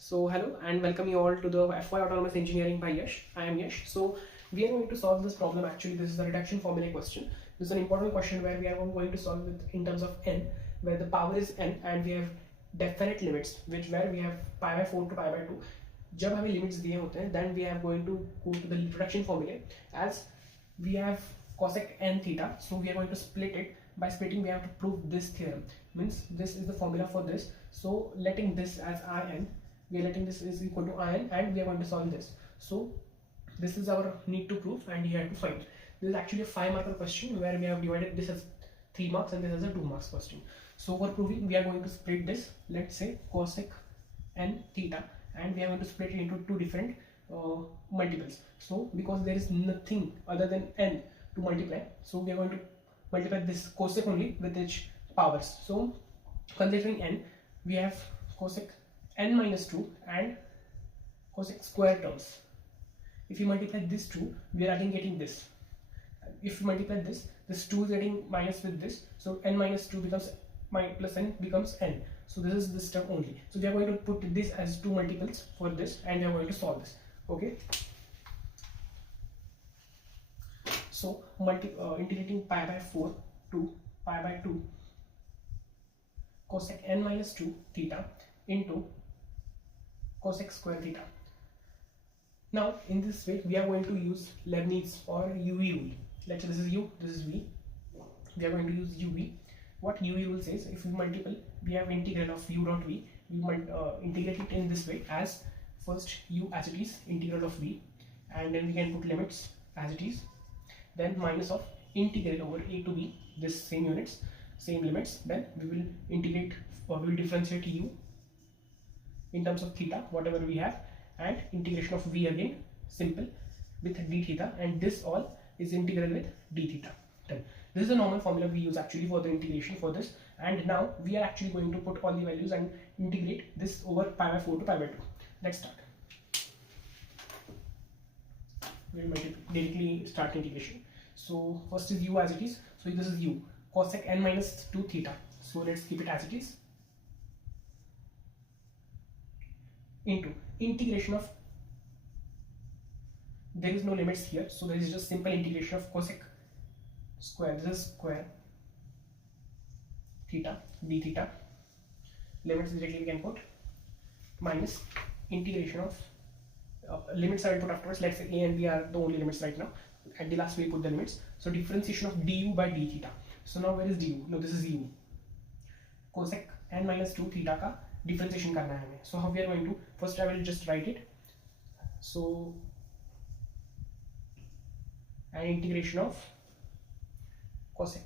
So hello and welcome you all to the FY Autonomous Engineering by Yash. I am Yash. So we are going to solve this problem. Actually, this is a reduction formula question. This is an important question where we are going to solve it in terms of n, where the power is n and we have definite limits, where we have pi by 4 to pi by 2. जब हमें limits दिए होते हैं, then we are going to go to the reduction formula as we have cosec n theta. So we are going to split it. By splitting, we have to prove this theorem. Means this is the formula for this. So letting this as in, we are letting this is equal to in, and we are going to solve this. So this is our need to prove, and you have to find. This is actually a 5-marker question where we have divided this as 3 marks and this as a 2 marks question. So for proving, we are going to split this. Let's say cosec n theta, and we are going to split it into 2 different multiples. So because there is nothing other than n to multiply, so we are going to multiply this cosec only with its powers. So considering n, we have cosec n minus 2 and cosec square terms. If you multiply this 2, we are again getting this. If you multiply this 2 is getting minus with this, so n minus 2 becomes plus n becomes n. So this is this term only. So we are going to put this as 2 multiples for this, and we are going to solve this. Okay. So integrating pi by 4 to pi by 2 cosec n minus 2 theta into cosec square theta. Now in this way we are going to use Leibniz or UV rule. Let's say this is u, this is v. We are going to use UV. What UV rule says, if we multiple, we have integral of u dot v. We might integrate it in this way as first u as it is integral of v, and then we can put limits as it is. Then minus of integral over a to b, this same units, same limits. Then we will integrate or we will differentiate u in terms of theta, whatever we have, and integration of v again, simple, with d theta, and this all is integral with d theta. Then this is the normal formula we use actually for the integration for this, and now we are actually going to put all the values and integrate this over pi by 4 to pi by 2. Let's start. We will directly start integration. So first is u as it is. So this is u cosec n minus 2 theta. So let's keep it as it is, into integration of, there is no limits here, so there is just simple integration of cosec square, this is square theta d theta, limits directly we can put, minus integration of limits I will put afterwards. Let's say a and b are the only limits right now. At the last we put the limits. So differentiation of du by d theta. So now where is du? No, this is u. Cosec n minus 2 theta का differentiation करना है हमें. So how we are going to, first I will just write it. So an integration of cosec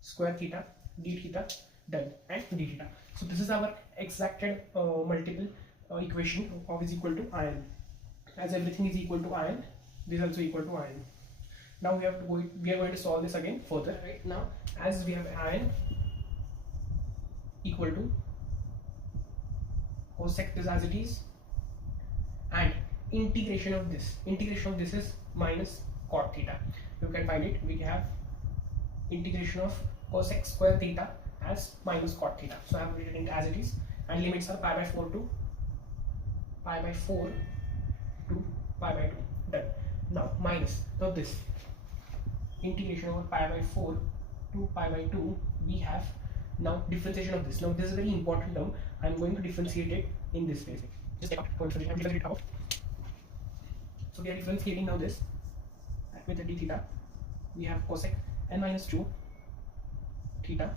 square theta d theta done, and d theta. So this is our exacted multiple equation of is equal to in. As everything is equal to in, this is also equal to in. Now we have to go. We are going to solve this again further. Right now, as we have in equal to cosec this as it is, and integration of this is minus cot theta. You can find it. We have integration of cosec square theta as minus cot theta. So I have written it as it is, and limits are pi by 4 to pi by 2. Done. Now minus, so this integration over pi by 4 to pi by 2, we have now differentiation of this. Now this is a very important term. I am going to differentiate it in this way. Just take out, differentiate it out. So we are differentiating now this with the d theta. We have cosec n minus 2 theta.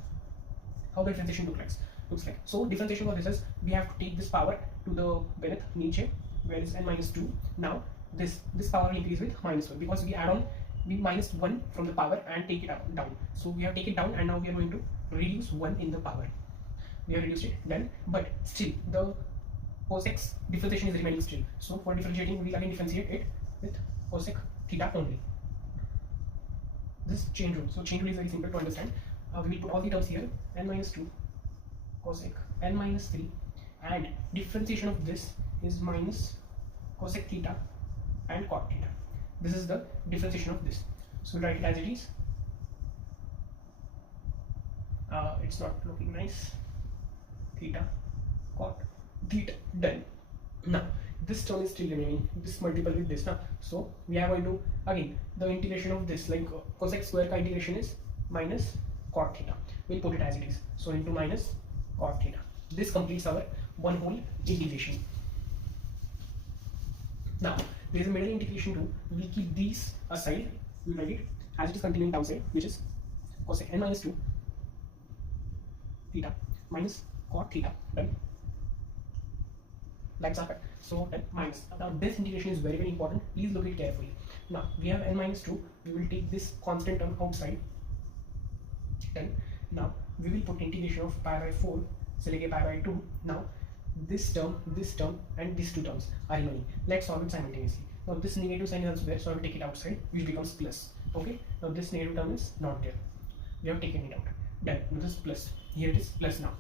How the differentiation looks like. So differentiation for this is, we have to take this power to the beneath niche, where is n minus 2. Now this power will increase with minus 1 because we add on minus 1 from the power and take it down. So we have taken it down, and now we are going to reduce 1 in the power. We have reduced it, done, but still the cosec's differentiation is remaining still. So for differentiating, we again differentiate it with cosec theta only. This chain rule. So chain rule is very simple to understand. We will put all the terms here, n minus 2 cosec n minus 3, and differentiation of this is minus cosec theta and cot theta. This is the differentiation of this. So we'll write it as it is. It's not looking nice. Theta cot theta. Done. Now this term is still remaining, this multiple with this now, so we are going to again the integration of this, like cosec square ka integration is minus cot theta. We'll put it as it is, so into minus cot theta. This completes our one whole integration. Now there is a middle integration too. We'll keep these aside. We'll write it as it is continuing downside, which is cosec n minus 2 theta minus cot theta. Done. Like that. So minus. Now this integration is very important. Please look it carefully. Now we have n minus 2. We will take this constant term outside. Then now we will put integration of pi by 4, so like pi by 2. Now this term, and these two terms are remaining. Let's solve it simultaneously. Now this negative sign is also there, so I will take it outside, which becomes plus. Okay. Now this negative term is not there. We have taken it out. Done. Now this is plus. Here it is plus now.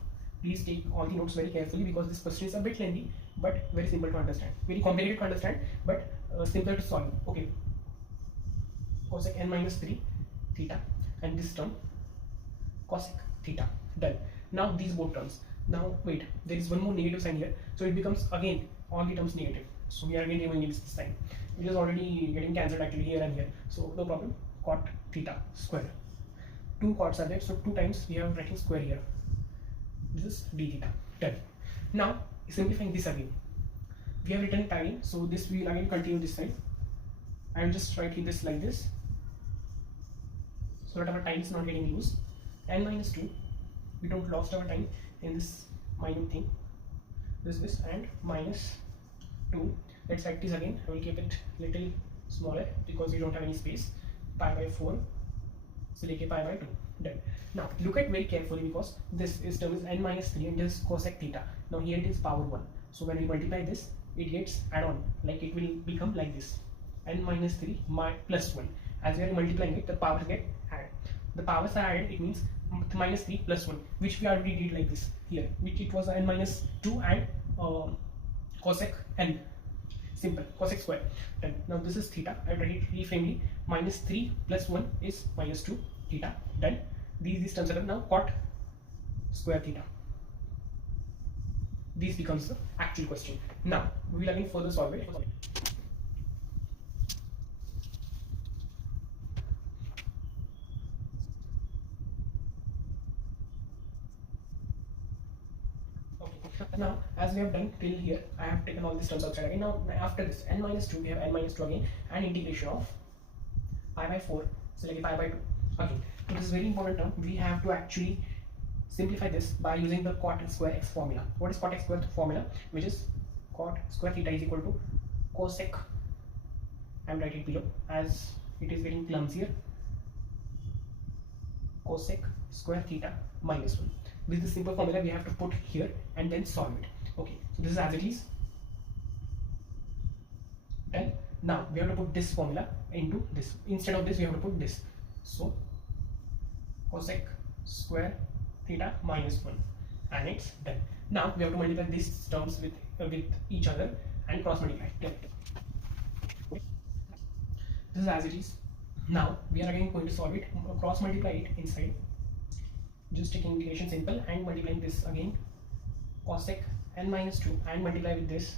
Please take all the notes very carefully because this question is a bit lengthy, but very simple to understand. Very complicated to understand, but simpler to solve. Okay. Cosec n minus 3 theta and this term cosec theta. Done. Now these both terms. Now wait, there is one more negative sign here, so it becomes again all the terms negative. So we are again removing this sign. It is already getting cancelled actually here and here, so no problem. Cot theta square. Two cots are there, so 2 times we are writing square here. This is d theta. Done. Now simplifying this again. We have written it again, so this we will again continue this side. I will just write this like this, so that our time is not getting used. N minus 2. We don't lost our time in this minute thing. This and minus 2. Let's write this again. I will keep it little smaller because we don't have any space. Pi by 4. So like pi by 2. Done. Now look at very carefully because this is term is n minus 3 and this is cosec theta. Now here it is power 1. So when we multiply this, it gets add on, like it will become like this. N minus 3 plus 1. As we are multiplying it, the powers get added. The powers are added, it means minus 3 plus 1, which we already did like this here, which it was n minus 2 and cosec n. Simple, cosec square. Done. Now this is theta. I write it reframely. Minus 3 plus 1 is minus 2 theta. Done. These terms are now cot square theta. This becomes the actual question. Now we will again further solve it. Now as we have done till here, I have taken all these terms outside again. Now after this n minus 2, we have n minus 2 again and integration of pi by 4, so like pi by 2 again. So this is very important term. We have to actually simplify this by using the cot square x formula. What is cot x square formula? Which is cot square theta is equal to cosec. I am writing below as it is getting clumsier. Cosec square theta minus 1. This is the simple formula we have to put here and then solve it. Okay, so this is as it is. And now we have to put this formula into this. Instead of this, we have to put this. So cosec square theta minus 1, and it's done. Now we have to multiply these terms with each other and cross multiply. This is as it is. Now we are again going to solve it, cross multiply it inside. Just taking integration simple and multiplying this again, cosec n minus 2 and multiply with this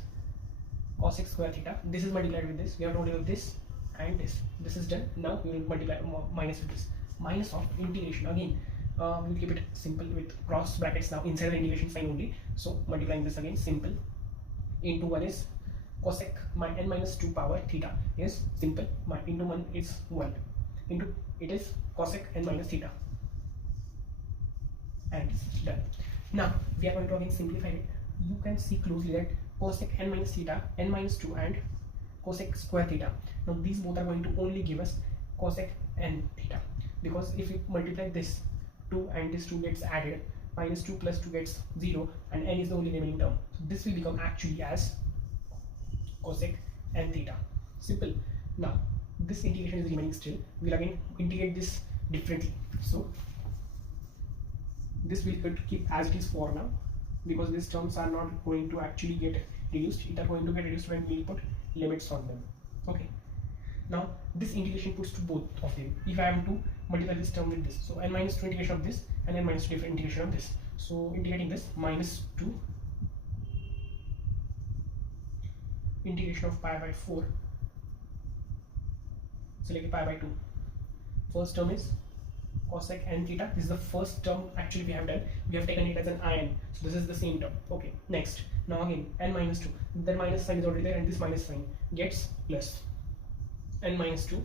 cosec square theta. This is multiplied with this. We have to multiply this and this. This is done. Now we will multiply minus with this. Minus of integration again. We will keep it simple with cross brackets now inside the integration sign only. So multiplying this again simple into 1 is cosec n minus 2 power theta is simple. Into 1 is 1 into it is cosec n minus theta. And it's done. Now we are going to again simplify it. You can see closely that cosec n minus theta, n minus 2 and cosec square theta. Now these both are going to only give us cosec n theta, because if we multiply this 2 and this 2 gets added, minus 2 plus 2 gets 0 and n is the only remaining term. So this will become actually as cosec n theta. Simple. Now this integration is remaining still. We'll again integrate this differently. So this will keep as it is for now, because these terms are not going to actually get reduced. It are going to get reduced when we put limits on them. Okay. Now this integration puts to both of them. If I am to multiply this term with this, so n minus 2 integration of this and n minus 2 different integration of this. So integrating this minus 2 integration of pi by 4 select pi by 2. First term is cosec n theta. This is the first term actually we have done. We have taken it as an in. So this is the same term. Okay, next. Now again n minus 2. Then minus sign is already there and this minus sign gets plus n minus 2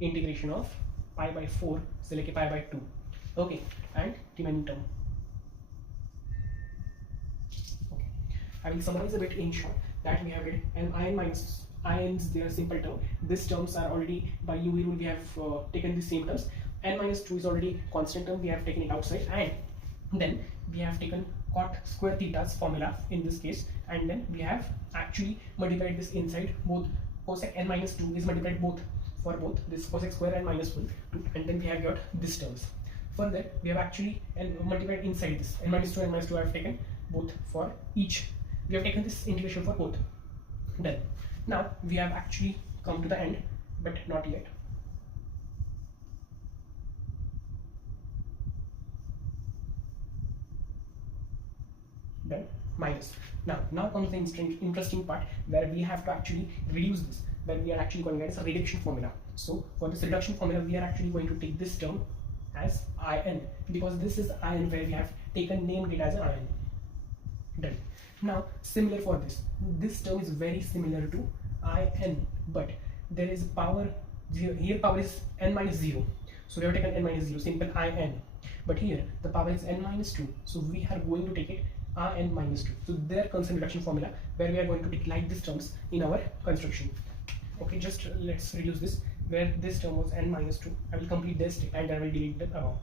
integration of pi by 4 select pi by 2. Okay, and remaining term. Okay, I will summarize a bit in short that we have read n minus ions, they are simple term. These terms are already by UV rule we have taken the same terms. N minus 2 is already constant term, we have taken it outside, and then we have taken cot square theta's formula in this case, and then we have actually multiplied this inside. Both cosec n minus 2 is multiplied both for both this cosec square and minus 1 2, and then we have got this terms. Further we have actually multiplied inside this n minus 2 and minus 2 I have taken both for each. We have taken this integration for both. Done. Now we have actually come to the end, but not yet. Done. Minus. Now comes the interesting part where we have to actually reduce this, where we are actually calling it as a reduction formula. So for this reduction formula we are actually going to take this term as in, because this is in where we have named it as an in. Done. Now similar for this term is very similar to in, but there is power 0 here. Power is n minus 0, so we have taken n minus 0 simple in, but here the power is n minus 2, so we are going to take it n minus 2. So there comes a reduction formula where we are going to take like these terms in our construction. Okay, just let's reduce this, where this term was n minus 2. I will complete this and I will delete the above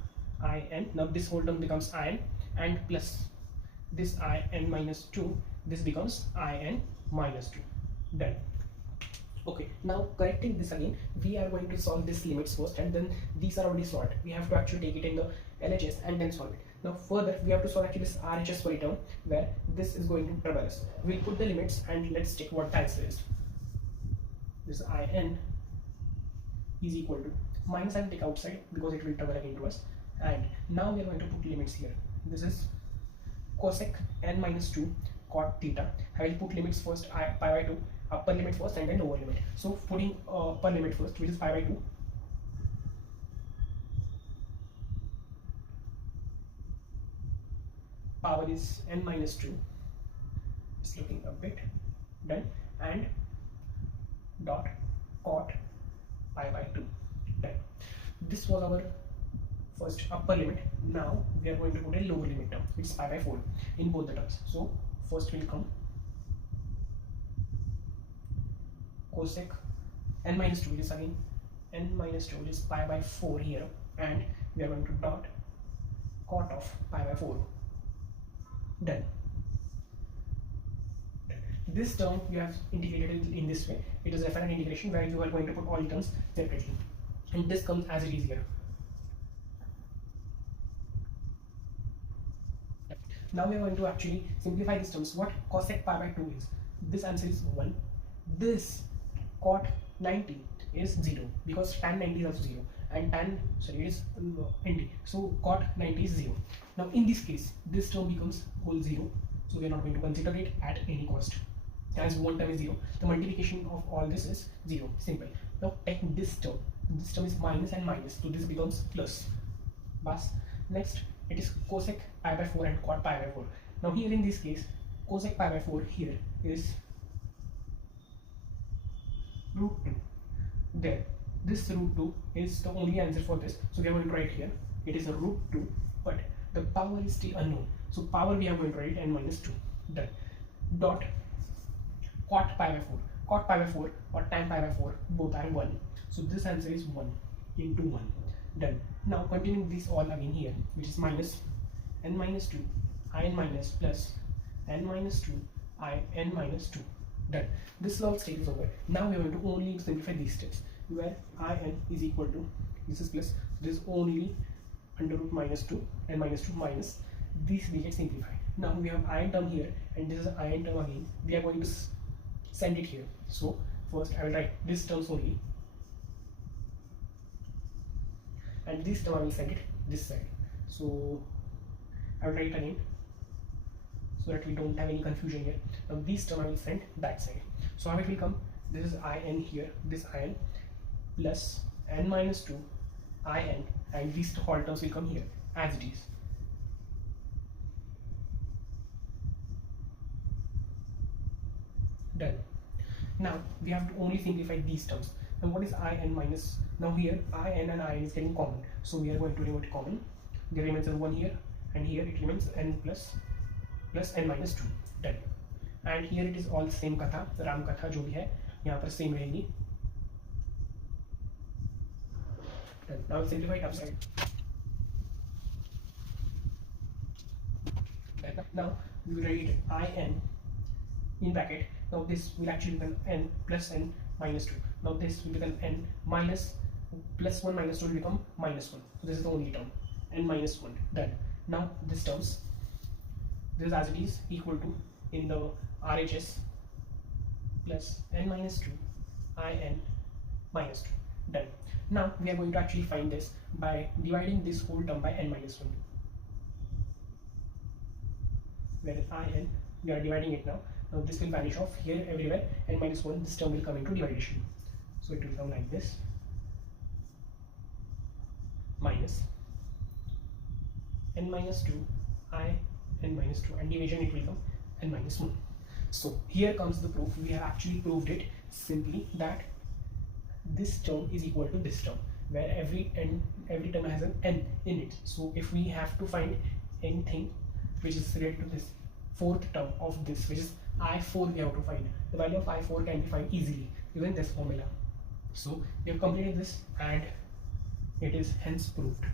in. Now this whole term becomes in, and plus this in minus 2, this becomes in minus 2. Done. Okay, now correcting this again, we are going to solve these limits first, and then these are already solved. We have to actually take it in the LHS and then solve it. Now further we have to solve actually this RHS for a term where this is going to trouble us. We'll put the limits and let's check what the answer is. This in is equal to minus, I will take outside because it will trouble again to us. And now we are going to put limits here. This is cosec n minus 2 cot theta. I will put limits first, pi by 2, upper limit first and then lower limit. So putting upper limit first, which is pi by 2. Power is n minus 2. It's looking a bit. Done. And dot cot pi by 2. Done. This was our first upper limit. Now we are going to put a lower limit term, which is pi by 4 in both the terms. So first will come cosec n minus 2, which is again n minus 2, which is pi by 4 here, and we are going to dot cot of pi by 4. Done. This term you have indicated in this way. It is referent integration where you are going to put all terms separately, and this comes as it is here. Now we are going to actually simplify these terms. What cosec pi by 2 is? This answer is 1. This cot 90 is 0 because tan 90 is also 0, and tan it is ND. So cot 90 is 0. Now in this case, this term becomes whole 0. So we are not going to consider it at any cost. As one term is 0, the multiplication of all this is 0. Simple. Now take this term. This term is minus and minus, so this becomes plus. Bas. Next, it is cosec pi by 4 and cot pi by 4. Now here in this case, cosec pi by 4 here is root 2. There, this root 2 is the only answer for this. So we are going to write here, it is a root 2, but the power is still unknown. So power we are going to write n minus 2. Done. Dot cot pi by 4. Cot pi by 4 or tan pi by 4 both are 1. So this answer is 1 into 1. Done. Now continuing this all again here, which is minus n minus 2 in minus plus n minus 2 in minus 2. Done. This all stage is over. Now we are going to only simplify these steps, where in is equal to, this is plus, this is only under root minus 2 and minus 2 minus, these will get simplified. Now we have in term here and this is in term again. We are going to send it here. So first I will write this terms only, and this term I will send it this side. So I will write again. so that we don't have any confusion here. Now this term I will send that side. So how it will come, this is in here, this in plus n minus 2 in, and these whole terms will come here as it is. Done. Now we have to only simplify these terms. And what is in minus? Now here in and in is getting common, so we are going to remove it common. There remains 1 here, and here it remains n plus n minus 2. Done. And here it is all same कथा, राम कथा जो भी है यहाँ पर same रहेगी. Done. Now simplify it upside. Done. Now we will write in bracket. Now this will actually become n plus n minus 2. Now this will become n minus plus 1 minus 2 will become minus 1. So this is the only term, n minus 1. Done. Now this terms, this is as it is equal to in the RHS plus n minus 2 in minus 2. Done. Now we are going to actually find this by dividing this whole term by n minus 1. Where in, we are dividing it now. Now this will vanish off here everywhere, n minus 1, this term will come into division. So it will come like this, minus n minus 2 n minus 2, and division it will come n minus 1. So here comes the proof. We have actually proved it simply that this term is equal to this term, where every term has an n in it. So if we have to find anything which is related to this fourth term of this, which is I4, we have to find. The value of I4 can be found easily using this formula. So we have completed this and it is hence proved.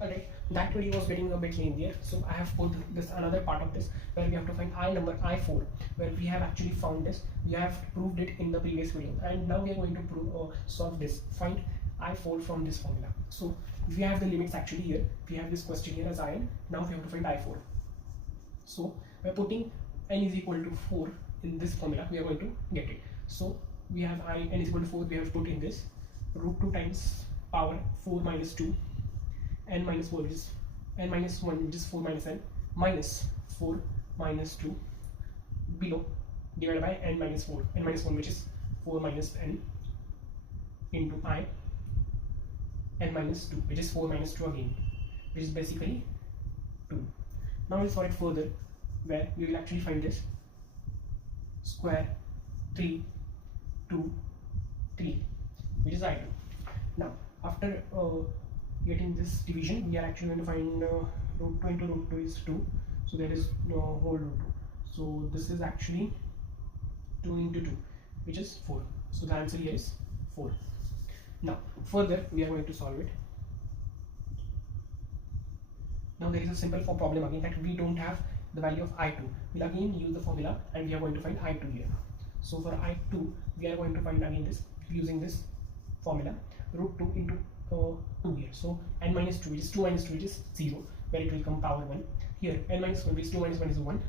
Alright, that video was getting a bit lengthier, so I have put this another part of this where we have to find I4, where we have actually found this. We have proved it in the previous video, and now we are going to solve this, find I4 from this formula. So we have the limits actually here. We have this question here as in. Now we have to find I4. So by putting n is equal to 4 in this formula, we are going to get it. So we have n is equal to 4, we have put in this root 2 times power 4 minus 2, n minus 4, which is n minus 1, which is 4 minus n, minus 4 minus 2 below, divided by n minus 4, n minus 1, which is 4 minus n, into n minus 2, which is 4 minus 2 again, which is basically 2. Now we'll solve it further, where we will actually find this square 3 2 3, which is I2. Now after getting this division, we are actually going to find root 2 into root 2 is 2, so there is no whole root 2. So this is actually 2 into 2, which is 4. So the answer here is 4. Now further we are going to solve it. Now there is a simple problem again, that we don't have the value of I2. We'll again use the formula and we are going to find I2 here. So for I2, we are going to find again this using this formula, root 2 into 2 here. So n minus 2, which is 2 minus 2, which is 0, where it will come power 1. Here n minus 1, which is 2 minus 1 is 1,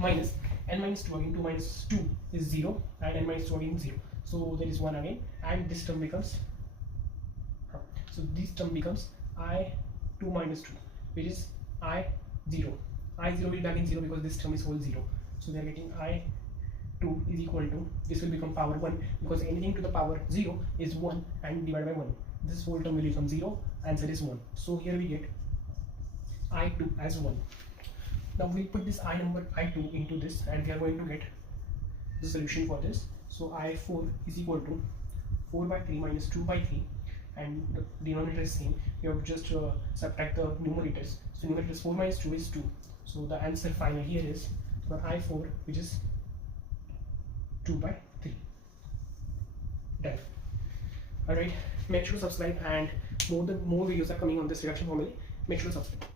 minus n minus 2 again, 2 minus 2 is 0, and n minus 2 again 0. So there is 1 again, and this term becomes, so this term becomes I2 minus 2, which is I0. I0 will be again 0 because this term is whole 0. So they are getting I2 is equal to, this will become power 1 because anything to the power 0 is 1 and divided by 1. This whole term will become 0, answer is 1. So here we get I2 as 1. Now we'll put this I2 into this and we are going to get the solution for this. So I4 is equal to 4 by 3 minus 2 by 3, and the denominator is same. You have to just subtract the numerators. So numerator is 4 minus 2 is 2. So the answer final here is for I4, which is 2 by 3. Done. Alright, make sure to subscribe, and more videos are coming on this reduction formula. Make sure to subscribe.